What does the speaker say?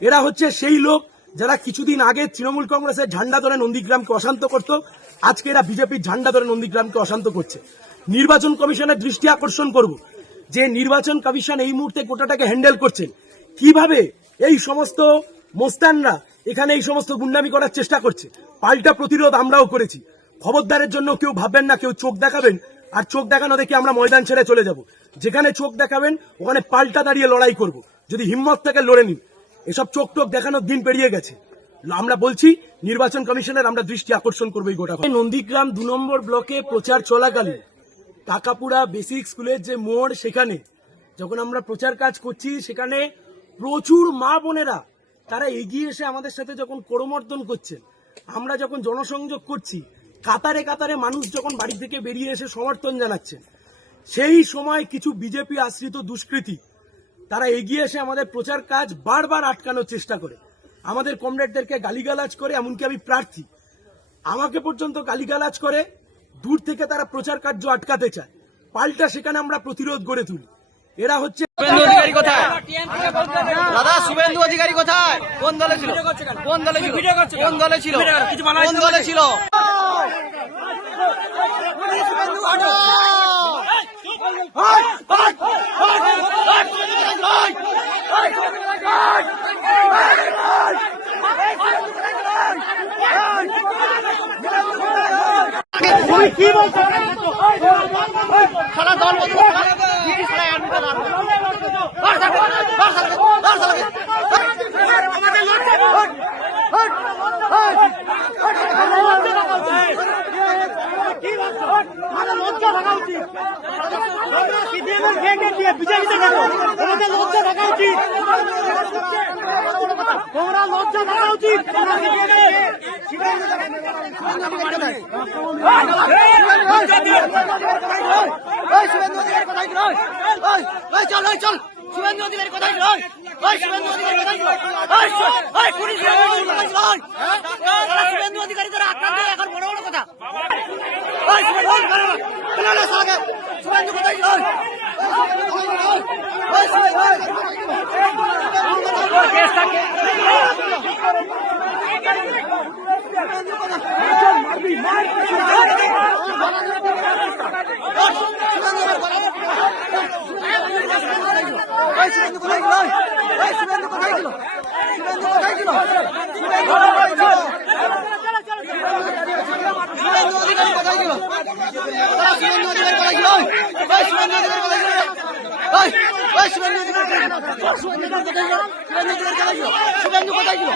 এরা হচ্ছে সেই লোক যারা কিছুদিন আগে তৃণমূল কংগ্রেসের ঝান্ডা ধরে নন্দীগ্রামকে অশান্ত করত, আজকে এরা বিজেপির ঝান্ডা ধরে নন্দীগ্রামকে অশান্ত করছে। নির্বাচন কমিশনের দৃষ্টি আকর্ষণ করব যে নির্বাচন কমিশন এই মুহূর্তে গোটাটাকে হ্যান্ডেল করছেন, কিভাবে এই সমস্ত মোস্তানরা এখানে এই সমস্ত গুন্ডামি করার চেষ্টা করছে। পাল্টা প্রতিরোধ আমরাও করেছি। খবরদারের জন্য কেউ ভাববেন না কেউ চোখ দেখাবেন আর চোখ দেখানো দেখে আমরা ময়দান ছেড়ে চলে যাব। যেখানে চোখ দেখাবেন ওখানে পাল্টা দাঁড়িয়ে লড়াই করব। যদি হিম্মত থেকে লড়ে নিন, এসব চোখ টোক দেখানোর দিন পেরিয়ে গেছে। আমরা বলছি নির্বাচন কমিশনের আমরা দৃষ্টি আকর্ষণ করবো এই গোটা। নন্দীগ্রাম 2 নম্বর ব্লকে প্রচার চলাকালীন টাকাপুরা বেসিক স্কুলের যে মোড়, সেখানে যখন আমরা প্রচার কাজ করছি সেখানে প্রচুর মা বোনেরা তারা এগিয়ে এসে আমাদের সাথে যখন করমর্দন করছেন, আমরা যখন জনসংযোগ করছি, কাতারে কাতারে মানুষ যখন বাড়ি থেকে বেরিয়ে এসে সমর্থন জানাচ্ছেন, সেই সময় কিছু বিজেপি আশ্রিত দুষ্কৃতী তারা এগিয়ে এসে আমাদের প্রচার কাজ বারবার আটকানোর চেষ্টা করে, আমাদের কমরেডদেরকে গালিগালাজ করে। এমনকি আমি প্রার্থী, আমাকে পর্যন্ত গালিগালাজ করে, দূর থেকে তারা প্রচার কার্য আটকাতে চায়। পাল্টা সেখানে আমরা প্রতিরোধ গড়ে তুলি। এরা হচ্ছে শুভেন্দু অধিকারী কোথায়? দাদা শুভেন্দু অধিকারী কোথায়? কোন দলে ছিল? কোন দলে ছিল? কোন দলে ছিল? কোন দলে ছিল? কি বলছো? সারা দল লজ্জা থাকা উচিত। তোমরা লজ্জা থাকা উচিত। চল শুভেন্দু অধিকারী কোথায়? শুভেন্দু অধিকারী কোথায়? শুভেন্দু অধিকারী তারা আক্রান্ত এখন বড় বড় কথা। শুভেন্দু কোথায়? শুভেন্দু কোথায় ছিল? শুভেন্দু কোথায় ছিল? শুভেন্দু কোথায় ছিল? শুভেন্দু অধিকারী কোথায় ছিল? শুভেন্দু অধিকারী কোথায় ছিল? শুভেন্দু অধিকারী কোথায় ছিল? শুভেন্দু অধিকারী কোথায় ছিল? শুভেন্দু কোথায় ছিল? শুভেন্দু কোথায় ছিল?